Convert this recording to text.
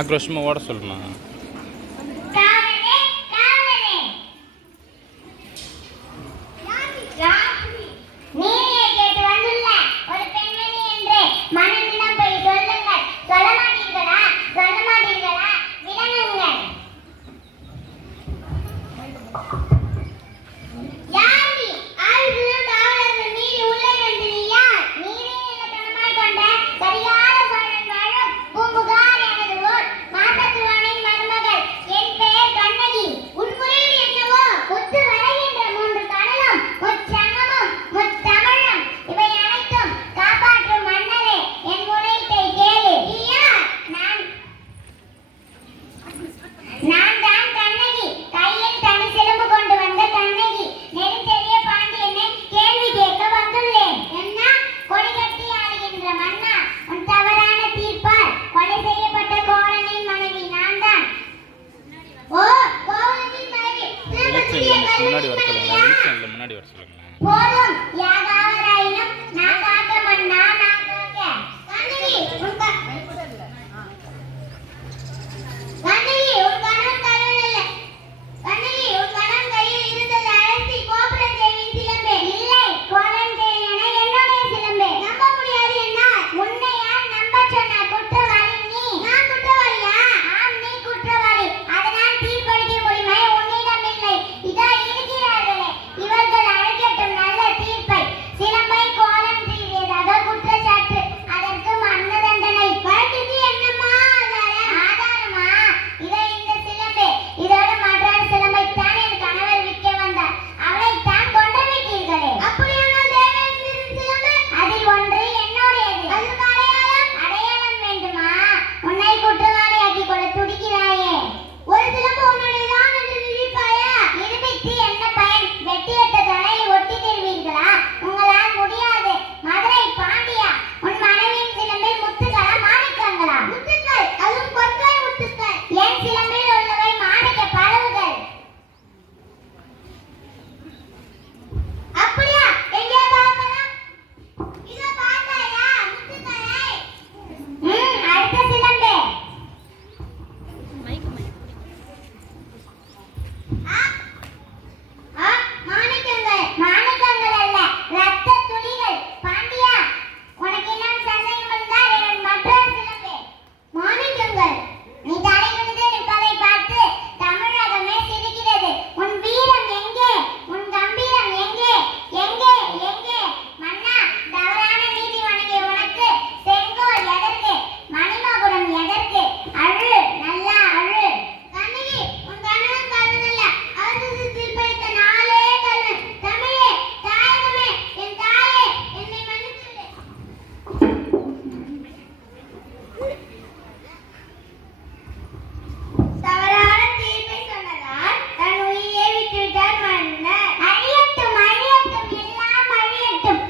ஆக்ரோஷமாக ஓட சொல்லுமா. முன்னாடி வர சொல்லுங்க. முன்னாடி வர சொல்லுங்க. போதும் யாகாவராயினும் நான் காக்க மன்னா நான் காக்க கண்ணகி உன் கண்ணகி உன் கணவன் தரவில்லை. கண்ணகி உன் கணவன் கையில் இருந்தது அழைத்து கோபுரம் தேவியின் சிலம்பே. இல்லை கோலம் தேவியான என்னுடைய சிலம்பே. நம்ப முடியாது என்ன உன்னை யார் நம்ப சொன்னார்? குற்றவாளி நீ. நான் குற்றவாளியா? ஆம் நீ குற்றவாளி. அதனால் தீர்ப்பளிக்க உரிமை உன்னிடம் இல்லை. இதா இருக்கிறார்களே இவர்கள் அழைக்கட்டும் நல்ல தீர்ப்பை. சிலம்பை கோலம் செய்ததாக குற்றச்சாட்டு. அதற்கு மரண தண்டனை. வழக்குக்கு என்னம்மா ஆதாரமா? இதை இந்த சிலம்பே. இதோடு மற்ற சிலம்பைத்தான் என் கணவர் விற்க வந்தார். அவளைத்தான் கொண்டு விட்டீர்களே. அப்படியானால் தேவேந்திரன் சிலம்பு அதில் ஒன்று என்னுடையது. அதற்கு அடையாளம்? அடையாளம் வேண்டுமா? உன்னை குற்றவாளியாக்கி கொள்ள துடிக்கிறாயே. ஒரு சிலம்பு உன்னுடையதான் என்று நிரூபிப்பாயா? நிரூபித்து என்ன பயன்? வெட்டியட்ட தலையை ஒட்டி தருவீர்களா? உங்களால் முடியாது. மதுரை பாண்டியா உன் மனைவியின் சிலம்பில் முத்துக்களா மாணிக்கங்களா? முத்துக்கள், அதுவும் பொற்கள் முத்துக்கள். என் சிலம்பில் உள்ளவை மாணிக்க பறவுகள். அப்படியா? எங்கே பார்க்கலாம்? இதோ பார்த்தாயா முத்துக்களை? அடுத்த சிலம்பே. மாணிக்கங்கள். மாணிக்கங்கள் அல்ல, ரத்த துளிகள். பாண்டியா உனக்கு இன்னும் சந்தேகம் இருந்தால் என் மற்றொரு சிலம்பே. மாணிக்கங்கள். நீ தலை குனிந்து நிற்பதை பார்த்து தமிழகமே சிரிக்கிறது. உன் வீரம் எங்கே? உன் கம்பீரம் எங்கே? எங்கே எங்கே? மன்னா தவறான நீதி வணங்கிய உனக்கு செங்கோல் எதற்கு? மணிமகுடம் எதற்கு? அழு, நல்லா அழு. கண்ணகி உன் கணவன் கல்வன் அல்ல. அவரது தீர்ப்பளித்த நாளே கல்வன். தமிழே, தாயகமே, என் தாயே, என்னை மன்னித்துவிடு. தவறான தீர்ப்பை சொன்னதால் தன் உயிரை விட்டுவிட்டார் மன்னர். அழியட்டும் அழியட்டும் எல்லாம் அழியட்டும்.